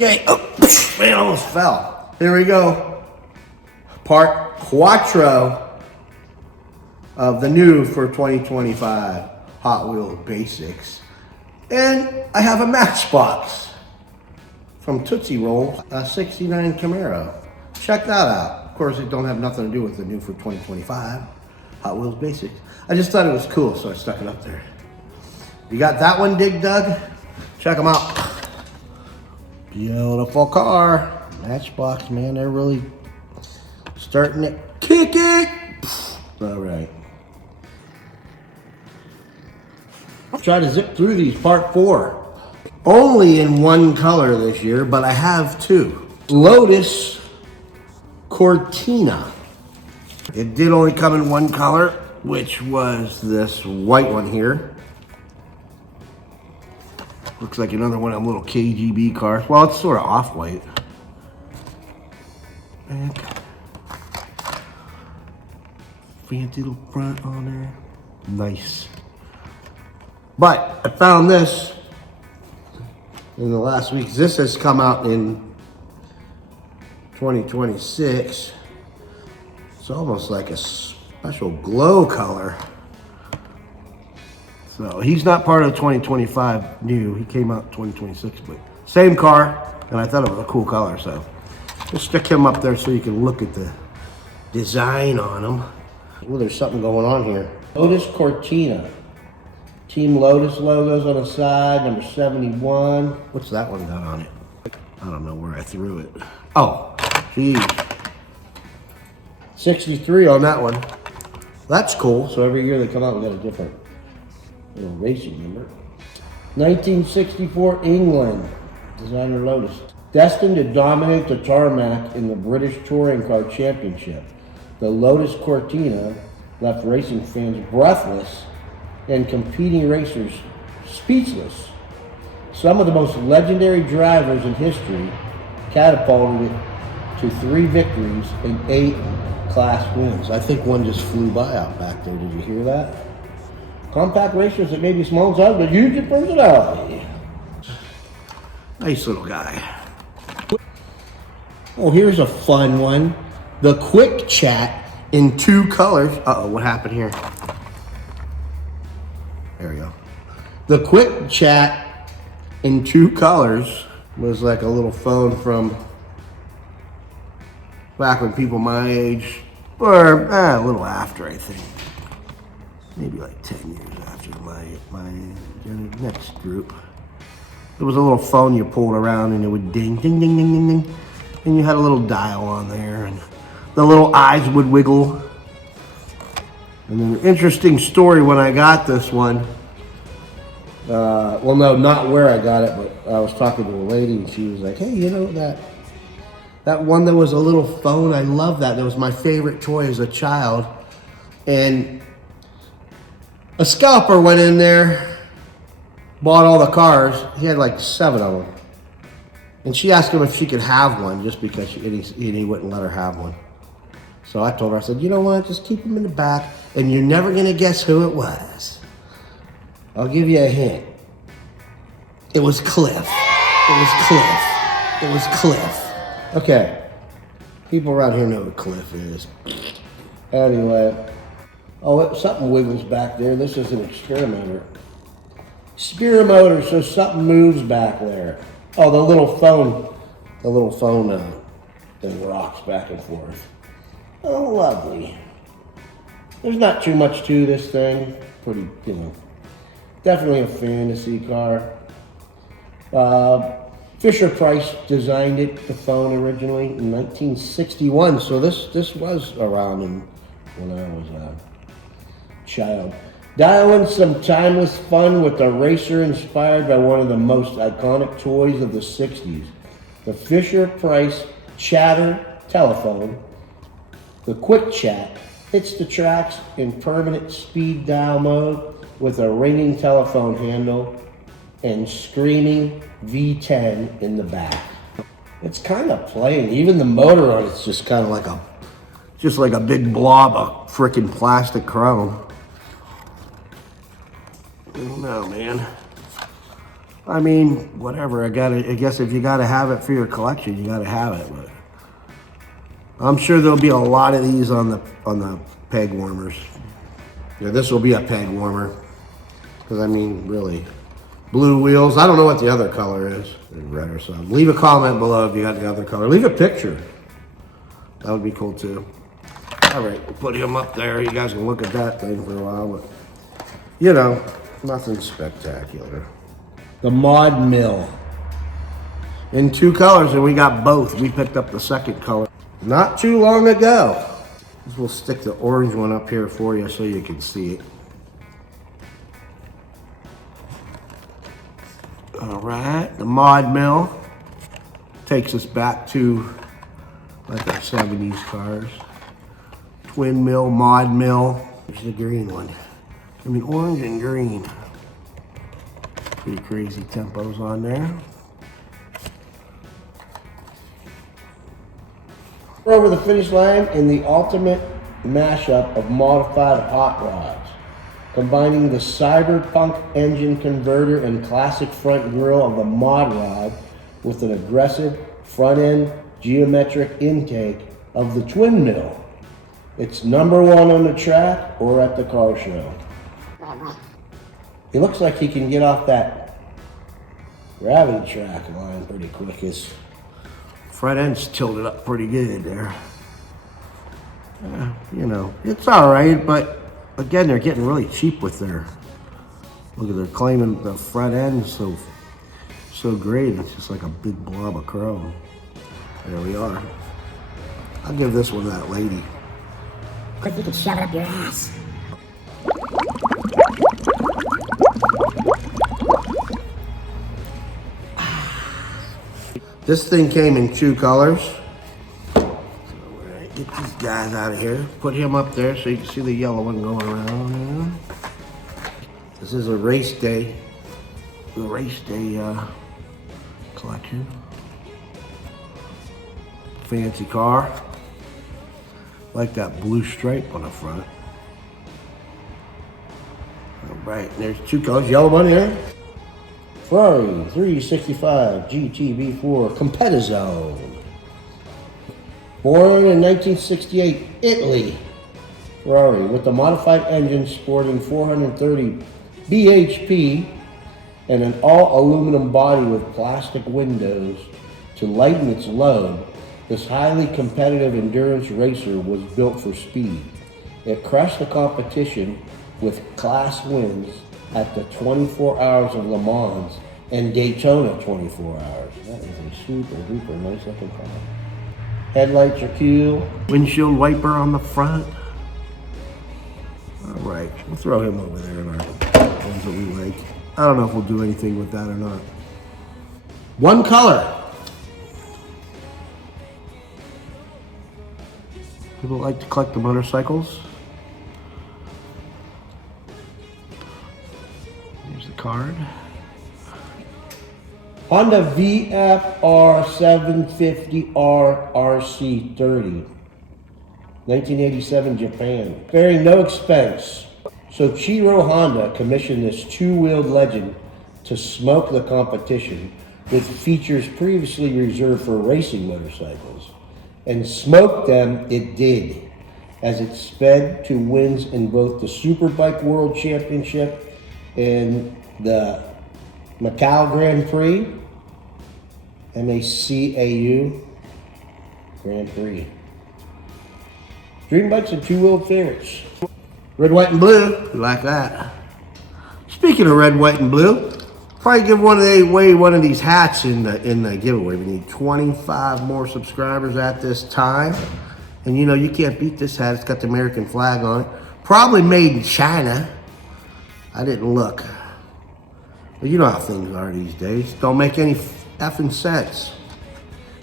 Okay, oh, man, I almost fell. Here we go. Part quattro of the new for 2025 Hot Wheels Basics. And I have a Matchbox from Tootsie Roll, a 69 Camaro. Check that out. Of course, it don't have nothing to do with the new for 2025 Hot Wheels Basics. I just thought it was cool, so I stuck it up there. You got that one, Dig Dug? Check them out. Beautiful car. Matchbox, man, they're really starting to kick it. All right. I'll try to zip through these, part 4. Only in one color this year, but I have 2. Lotus Cortina. It did only come in one color, which was this white one here. Looks like another one of them little KGB cars. Well, it's sort of off-white. Fancy little front on there. Nice. But I found this in the last week. This has come out in 2026. It's almost like a special glow color. So he's not part of 2025 new. He came out 2026, but same car, and I thought it was a cool color. So just stick him up there so you can look at the design on him. Well, there's something going on here. Lotus Cortina. Team Lotus logos on the side, number 71. What's that one got on it? I don't know where I threw it. Oh, geez. 63 on that one. That's cool. So every year they come out, we got a different little racing number. 1964 England. Designer Lotus. Destined to dominate the tarmac in the British Touring Car Championship, the Lotus Cortina left racing fans breathless and competing racers speechless. Some of the most legendary drivers in history catapulted it to 3 victories and 8 class wins. I think one just flew by out back there. Did you hear that? Compact racers that may be small in size, but huge in personality. Nice little guy. Oh, here's a fun one. The Quick Chat in 2 colors. Uh-oh, what happened here? There we go. The Quick Chat in 2 colors was like a little phone from back when people my age, or a little after, I think. Maybe like 10 years after my next group. It was a little phone you pulled around and it would ding, ding, ding, ding, ding, ding. And you had a little dial on there and the little eyes would wiggle. And then an interesting story when I got this one. Well, no, not where I got it, but I was talking to a lady and she was like, hey, you know that one that was a little phone, I love that. That was my favorite toy as a child. And a scalper went in there, bought all the cars. He had like 7 of them. And she asked him if she could have one just because he wouldn't let her have one. So I told her, I said, you know what, just keep them in the back and you're never gonna guess who it was. I'll give you a hint. It was Cliff. It was Cliff. It was Cliff. Okay. People around here know who Cliff is. Anyway. Oh, something wiggles back there. This is an experimenter. Spear motor, so something moves back there. Oh, the little phone thing rocks back and forth. Oh, lovely. There's not too much to this thing. Pretty, definitely a fantasy car. Fisher-Price designed it, the phone, originally in 1961. So this was around when I was a child. Dial in some timeless fun with a racer inspired by one of the most iconic toys of the 60s. The Fisher-Price Chatter telephone. The Quick Chat hits the tracks in permanent speed dial mode with a ringing telephone handle and screaming V10 in the back. It's kind of plain. Even the motor on it's just kind of like a big blob of frickin' plastic chrome. I don't know, man. I mean, whatever. I guess if you gotta have it for your collection, you gotta have it. But I'm sure there'll be a lot of these on the peg warmers. Yeah, this will be a peg warmer. Because I mean, really, blue wheels. I don't know what the other color is. Red or something. Leave a comment below if you got the other color. Leave a picture. That would be cool too. All right, we'll put him up there. You guys can look at that thing for a while, but you know, nothing spectacular. The Mod Mill. In 2 colors, and we got both. We picked up the second color not too long ago. We'll stick the orange one up here for you so you can see it. All right, the Mod Mill takes us back to like our 70s cars. Twin mill, Mod Mill. There's the green one. I mean, orange and green. Pretty crazy tempos on there. We're over the finish line in the ultimate mashup of modified hot rods, combining the cyberpunk engine converter and classic front grille of the mod rod with an aggressive front end geometric intake of the twin mill. It's #1 on the track or at the car show. He looks like he can get off that gravity track line pretty quick. His front end's tilted up pretty good there. You know, it's all right, but again, they're getting really cheap with their, look at, they're claiming the front end is so great. It's just like a big blob of chrome. There we are. I'll give this one to that lady. Quick, you could shove it up your ass. This thing came in 2 colors. So we're gonna get these guys out of here. Put him up there so you can see the yellow one going around. This is a race day. The race day collection. Fancy car. Like that blue stripe on the front. All right, there's 2 colors. Yellow one here. Ferrari 365 GTB4 Competizione. Born in 1968, Italy. Ferrari with a modified engine sporting 430 bhp and an all-aluminum body with plastic windows to lighten its load. This highly competitive endurance racer was built for speed. It crushed the competition with class wins at the 24 Hours of Le Mans and Daytona 24 Hours. That is a super duper nice looking car. Headlights are cool. Windshield wiper on the front. All right, we'll throw him over there in our ones that we like. I don't know if we'll do anything with that or not. 1 color. People like to collect the motorcycles. Here's the card. Honda VFR 750R RC30. 1987 Japan. Sparing no expense. Soichiro Honda commissioned this 2-wheeled legend to smoke the competition with features previously reserved for racing motorcycles. And smoke them it did, as it sped to wins in both the Superbike World Championship and the Macau Grand Prix, MACAU Grand Prix. Dream bikes and 2-wheeled favorites. Red, white, and blue. You like that? Speaking of red, white, and blue, probably give away one of these hats in the giveaway. We need 25 more subscribers at this time. And you know, you can't beat this hat. It's got the American flag on it. Probably made in China. I didn't look. But you know how things are these days. Don't make any effing sense.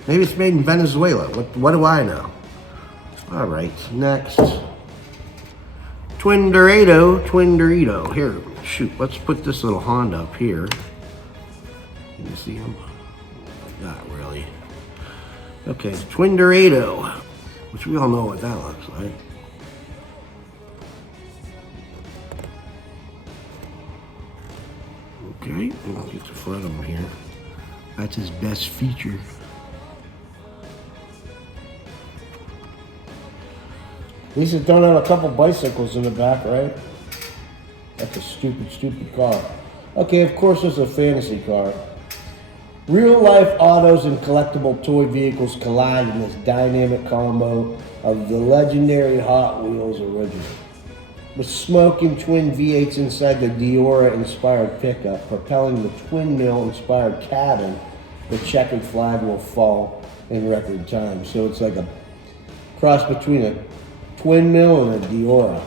Maybe it's made in Venezuela. What do I know? All right, next. Twin Dorado. Here, shoot, let's put this little Honda up here. Can you see him? Not really. Okay, Twin Dorado, which we all know what that looks like. Okay, we'll get the front of him here. That's his best feature. At least it don't have a couple bicycles in the back, right? That's a stupid, stupid car. Okay, of course it's a fantasy car. Real life autos and collectible toy vehicles collide in this dynamic combo of the legendary Hot Wheels original. With smoking twin V8s inside the Diora-inspired pickup, propelling the twin mill-inspired cabin, the checkered flag will fall in record time. So it's like a cross between a twin mill and a Diora.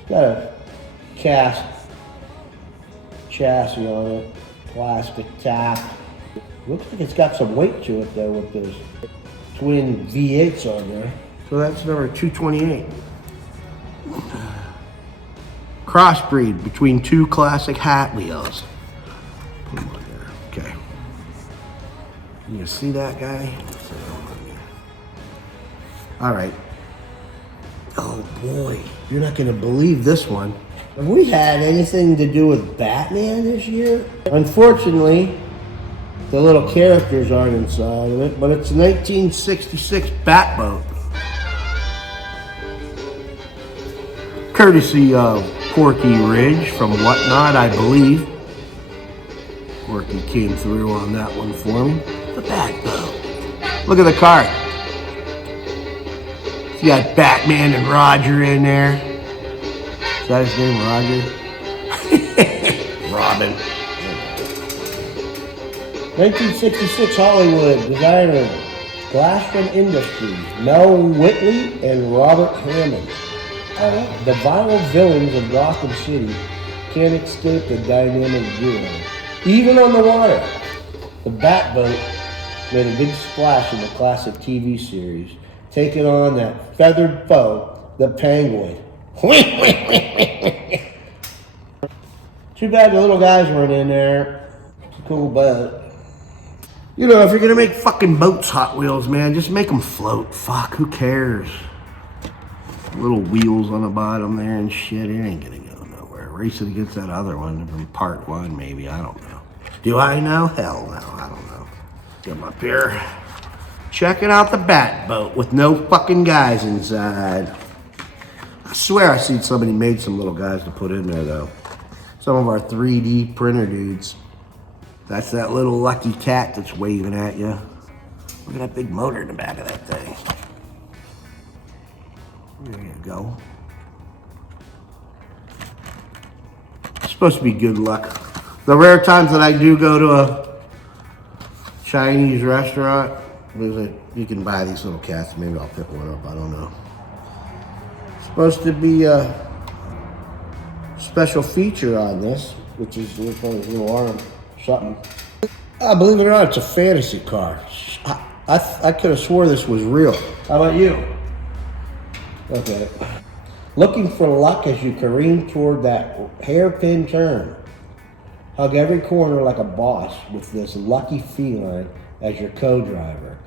It's got a cast chassis on it, plastic tap. Looks like it's got some weight to it though with those twin V8s on there. So that's number 228. Crossbreed between two classic Hot Wheels. Put them on there. Okay. Can you see that guy? All right. Oh boy, you're not gonna believe this one. Have we had anything to do with Batman this year? Unfortunately, the little characters aren't inside of it, but it's a 1966 Batboat. Courtesy of Porky Ridge from Whatnot, I believe. Porky came through on that one for me. The Batboat. Look at the car. You got Batman and Roger in there. Is that his name, Roger? Robin. 1966 Hollywood, designer Glassman Industries, Mel Whitley and Robert Hammond. The viral villains of Gotham City can't escape the dynamic duo. Even on the water, the Batboat made a big splash in the classic TV series, taking on that feathered foe, the Penguin. Too bad the little guys weren't in there. It's a cool boat. You know, if you're gonna make fucking boats Hot Wheels, man, just make them float. Fuck, who cares? Little wheels on the bottom there and shit. It ain't gonna go nowhere. Race it against that other one from part one, maybe. I don't know. Do I know? Hell no, I don't know. Get them up here. Checking out the Batboat with no fucking guys inside. I swear I seen somebody made some little guys to put in there though. Some of our 3D printer dudes. That's that little lucky cat that's waving at you. Look at that big motor in the back of that thing. There you go. It's supposed to be good luck. The rare times that I do go to a Chinese restaurant, you can buy these little cats. Maybe I'll pick one up. I don't know. It's supposed to be a special feature on this, which is his little arm, something. Believe it or not, it's a fantasy car. I could have swore this was real. How about you? Okay. Looking for luck as you careen toward that hairpin turn. Hug every corner like a boss with this lucky feline as your co-driver,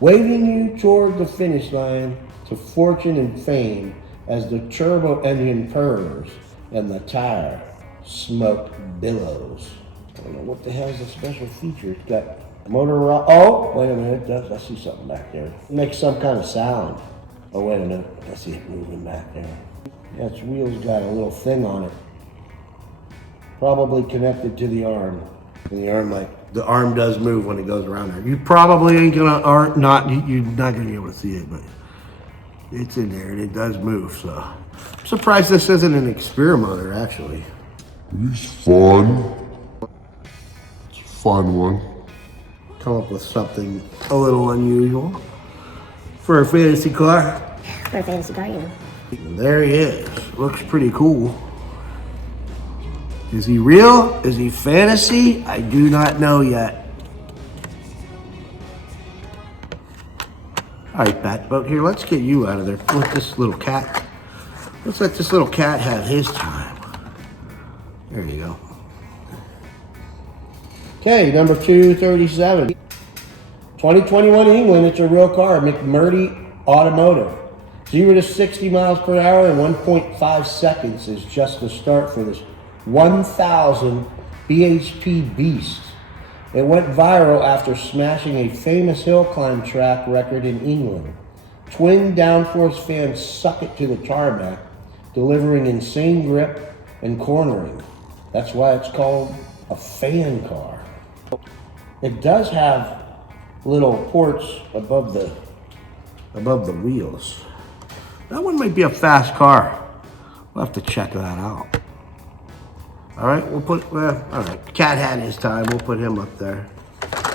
waving you toward the finish line to fortune and fame as the turbo engine purrs and the tire smoke billows. I don't know what the hell is the special feature. It's got motor rock. Oh, wait a minute. I see something back there. It makes some kind of sound. Oh, wait a minute. I see it moving back there. Yeah, its wheel's got a little thing on it. Probably connected to the arm. And the arm does move when it goes around there. You probably ain't gonna, you're not gonna be able to see it, but it's in there and it does move, so. I'm surprised this isn't an experimenter, actually. It's fun. It's a fun one. Come up with something a little unusual for a fantasy car. For a fantasy car, you know. And there he is. Looks pretty cool. Is he real? Is he fantasy? I do not know yet. All right, Batboat, here, let's get you out of there. Let this little cat, let's let this little cat have his time. There you go. Okay, number 237. 2021 England, it's a real car, McMurdy Automotive. 0 to 60 miles per hour in 1.5 seconds is just the start for this 1,000 BHP Beast. It went viral after smashing a famous hill climb track record in England. Twin downforce fans suck it to the tarmac, delivering insane grip and cornering. That's why it's called a fan car. It does have little ports above the wheels. That one might be a fast car. We'll have to check that out. All right, we'll put, all right, Cat had his time. We'll put him up there.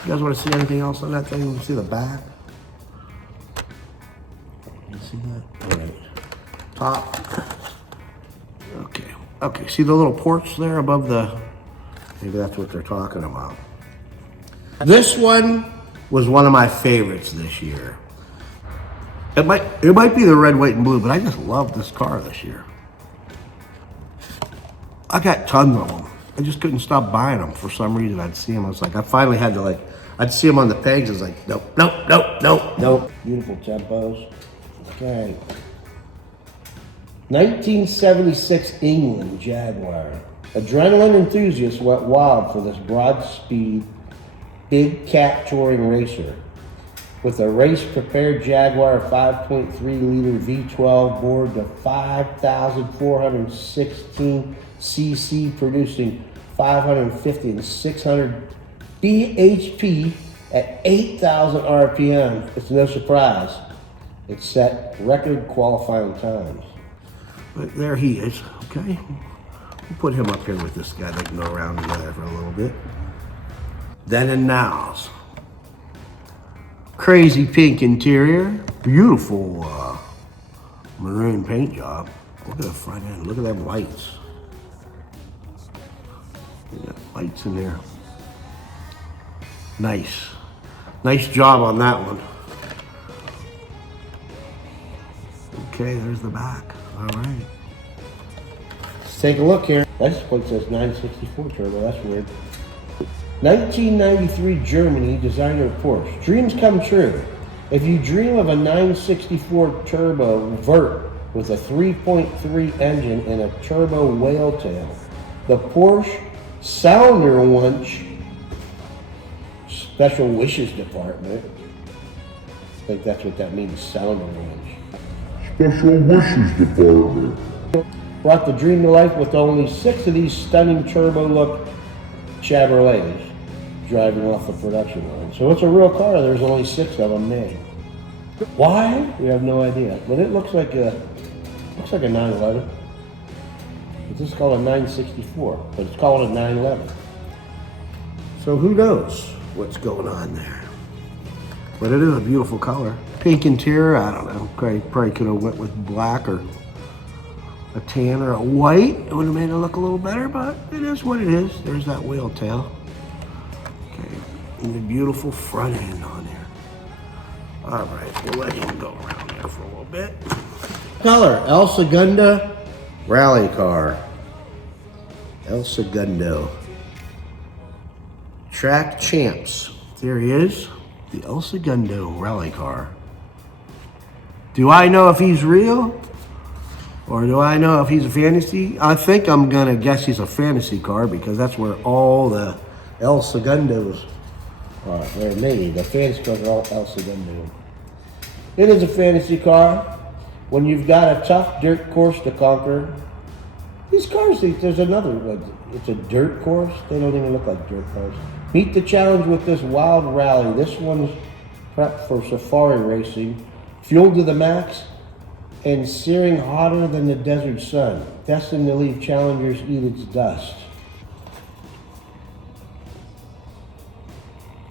You guys want to see anything else on that thing? You see the back? You see that? All right. Top. Okay. Okay, see the little ports there above the, maybe that's what they're talking about. This one was one of my favorites this year. It might be the red, white, and blue, but I just love this car this year. I got tons of them. I just couldn't stop buying them for some reason. I'd see them. I was like, I finally had to I'd see them on the page. I was like, nope, nope, nope, nope, nope. Beautiful tempos. Okay. 1976 England Jaguar. Adrenaline enthusiasts went wild for this broad-speed, big cat touring racer. With a race-prepared Jaguar 5.3-liter V12 board to 5,416 cc, producing 550 and 600 bhp at 8,000 rpm. It's no surprise. It set record qualifying times. But there he is, okay? We'll put him up here with this guy. They can go around together for a little bit. Then and nows. Crazy pink interior. Beautiful maroon paint job. Look at the front end. Look at them lights. You got lights in there. Nice. Nice job on that one. Okay, there's the back. All right. Let's take a look here. This plate says 964 turbo. That's weird. 1993 Germany, designer of Porsche. Dreams come true. If you dream of a 964 turbo vert with a 3.3 engine and a turbo whale tail, the Porsche Sounder Lunch Special Wishes Department. I think that's what that means, Sounder Lunch. Special Wishes Department. Brought the dream to life with only 6 of these stunning turbo look Chevrolets driving off the production line. So it's a real car. There's only 6 of them made. Why? We have no idea. But it looks like a 911. This is called a 964, but it's called a 911. So who knows what's going on there? But it is a beautiful color. Pink interior, I don't know. Probably could have went with black or a tan or a white. It would have made it look a little better, but it is what it is. There's that whale tail. Okay, and the beautiful front end on there. All right, we'll let him go around there for a little bit. Color, El Segundo Rally Car. El Segundo. Track Champs. There he is, the El Segundo Rally Car. Do I know if he's real? Or do I know if he's a fantasy? I think I'm gonna guess he's a fantasy car because that's where all the El Segundos are. They're made. The fantasy cars are all El Segundo. It is a fantasy car. When you've got a tough dirt course to conquer, these cars, there's another one. It's a dirt course. They don't even look like dirt cars. Meet the challenge with this wild rally. This one's prepped for safari racing, fueled to the max, and searing hotter than the desert sun, destined to leave challengers eat its dust.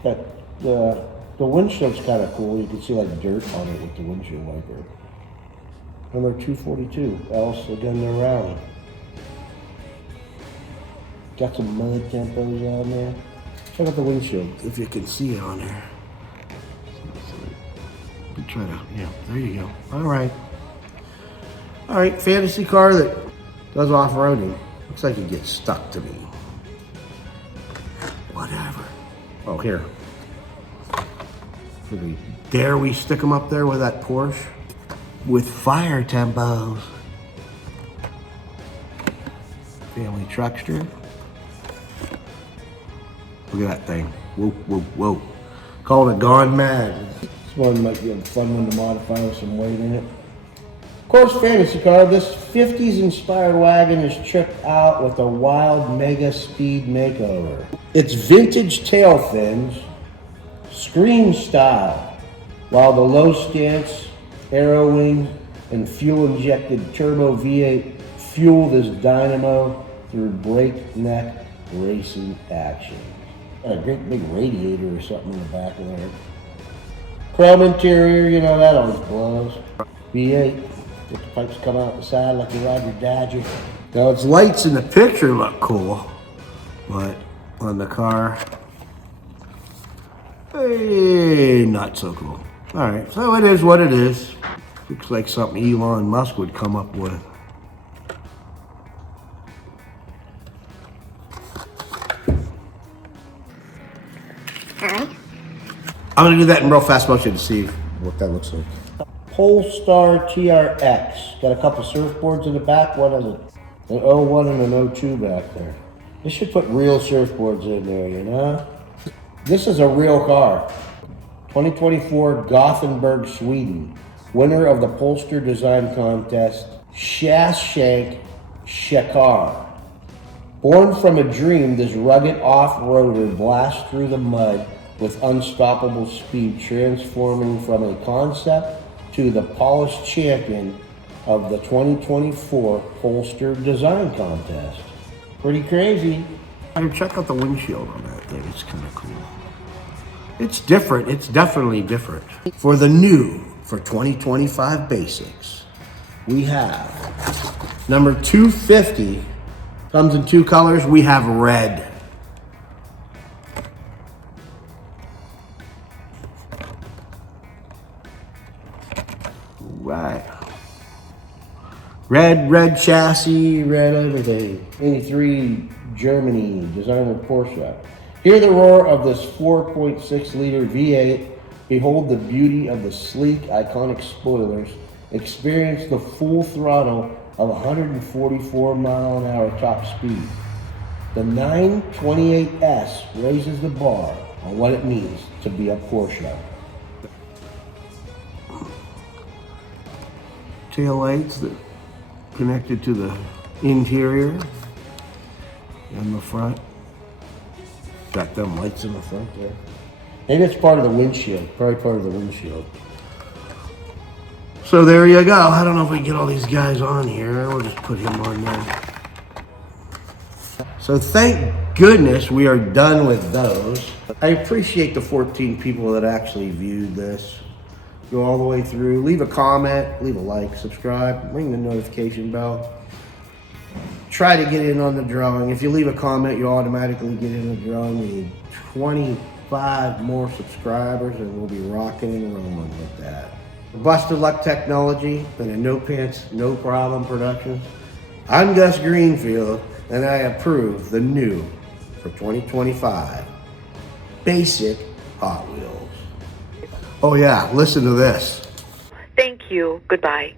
But the windshield's kind of cool. You can see like dirt on it with the windshield wiper. Number 242, El Segundo Rally. Got some mud tempos on there. Check out the windshield, if you can see it on there. Try to, yeah, there you go. All right. All right, fantasy car that does off-roading. Looks like it gets stuck to me. Whatever. Oh, here. Dare we stick them up there with that Porsche? With fire tempos. Family truckster. Look at that thing. Whoa, whoa, whoa. Call it a Gone Mad. This one might be a fun one to modify with some weight in it. Of course, fantasy car, this 50s inspired wagon is tricked out with a wild mega speed makeover. It's vintage tail fins, screen style, while the low stance, arrow wing, and fuel injected turbo V8 fuel this dynamo through breakneck racing action. Got a great big radiator or something in the back of there. Chrome interior, you know that always blows. V8, get the pipes come out the side like you ride your Dodger. Now its lights in the picture look cool, but on the car, not so cool. All right, so it is what it is. Looks like something Elon Musk would come up with. Alright. I'm gonna do that in real fast motion to see what that looks like. Polestar TRX. Got a couple surfboards in the back. What is it? An 01 and an 02 back there. They should put real surfboards in there, you know? This is a real car. 2024 Gothenburg, Sweden. Winner of the Polestar Design Contest, Shashank Shekhar. Born from a dream, this rugged off-roader blasts through the mud with unstoppable speed, transforming from a concept to the polished champion of the 2024 Polestar Design Contest. Pretty crazy. Check out the windshield on that thing. It's kind of cool. It's different. It's definitely different. For the new, for 2025 basics, we have number 250. Comes in two colors. We have red. Right. Red chassis, red everything. 83 Germany, designer Porsche. Hear the roar of this 4.6 liter V8. Behold the beauty of the sleek, iconic spoilers. Experience the full throttle of 144 mile an hour top speed. The 928S raises the bar on what it means to be a Porsche. Tail lights that connected to the interior and the front. Got them lights in the front there. Maybe it's part of the windshield, probably part of the windshield. So there you go. I don't know if we can get all these guys on here. We'll just put him on there. So thank goodness we are done with those. I appreciate the 14 people that actually viewed this. Go all the way through. Leave a comment, leave a like, subscribe, ring the notification bell. Try to get in on the drawing. If you leave a comment, you automatically get in the drawing. We need 25 more subscribers and we'll be rocking and rolling with that. Busted Luck Technology and a No Pants, No Problem Productions. I'm Gus Greenfield and I approve the new for 2025 basic Hot Wheels. Oh yeah, listen to this. Thank you. Goodbye.